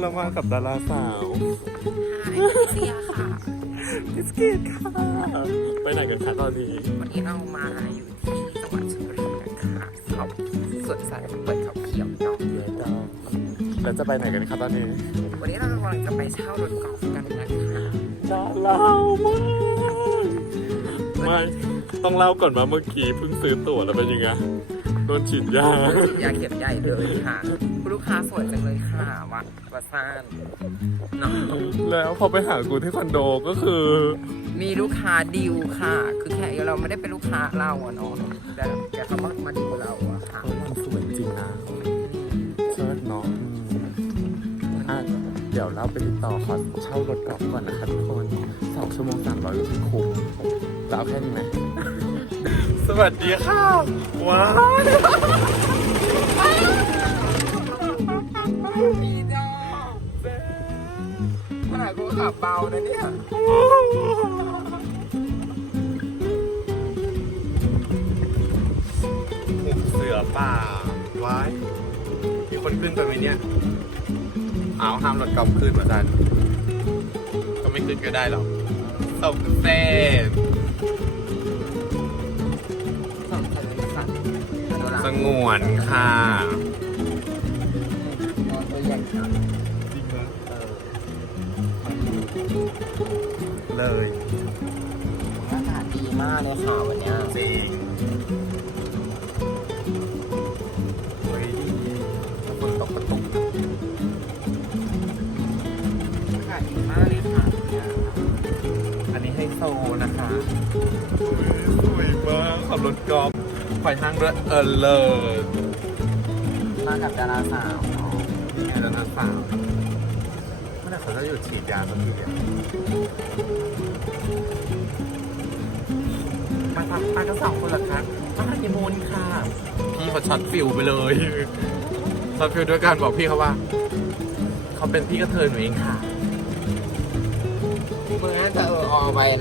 เรามากับดาราสาวไฮเซียค่ะ พิสเกตค่ะ ไปไหนกันคะตอนนี้วันนี้เรามาอยู่ที่จังหวัดชลบุรีนะคะเขาสวนสัตว์เปิดเขาเขียวเนาะเยดองแล้วจะไปไหนกันคะตอนนี้วันนี้เรากำลังจะไปเช่ารถกอล์ฟกันนะคะน่าเล่ามากไม่ต้องเล่าก่อนว่าเมื่อกี้เพิ่งซื้อตั๋วแล้วเป็นยังไง โดนฉีดยายาเข็มใหญ่เลยค่ะคุณลูกค้าสวยจังเลยค่ะวัดวัดซ่านเนาะแล้วพอไปหากูที่คอนโดก็คือ มีลูกค้าดิวค่ะ คือแค่เราไม่ได้เป็นลูกค้าเราอะเนาะแต่แกเขามามาดิวเราอะค่ะเออมันสวยจริงนะเชิดเนาะอืมอะเดี๋ยวเราไปติดต่อขอเช่ารถกอล์ฟก่อนนะคะทุกคนสองชั่วโมงสามร้อยก็คือคุ้มจะเอาแค่นี้ไหมส วัสดีค่ะว้าวมีดอขนาดกูขับเบานะเนี่ยเสือป่าไว้ายมีคนขึ้นไปไหมเนี่ยเอาห้ามรถกล์ฟขึ้นมาจันก็ไม่ขึ้นก็ได้หรอกตกเต้น สษ์งวนค่ะตัวใหญ่ครับเลยอากาศดีมากเลยค่ะวันเนี้ยจริงเฮ้ยฝนตกกระตุกอากาศดีมากเลยค่ะอันนี้ให้โซนะคะสวยมากขับรถกอล์ฟ ไฟทางด้วยเออเลิศมากับดาราสาวเนาะนี่ไงแล้วนะสาวเมื่อไหร่เขาจะหยุดฉีดยาสักทีเนี่ยมาทำมาทั้งสองคนเหรอคะมาฮันนีมูนค่ะพี่เขาช็อตฟิวไปเลยช็อตฟิวด้วยการบอกพี่เขาว่า เขาเป็นพี่กระเทยหนูเองค่ะ มึงน่าจะเออออไปนะ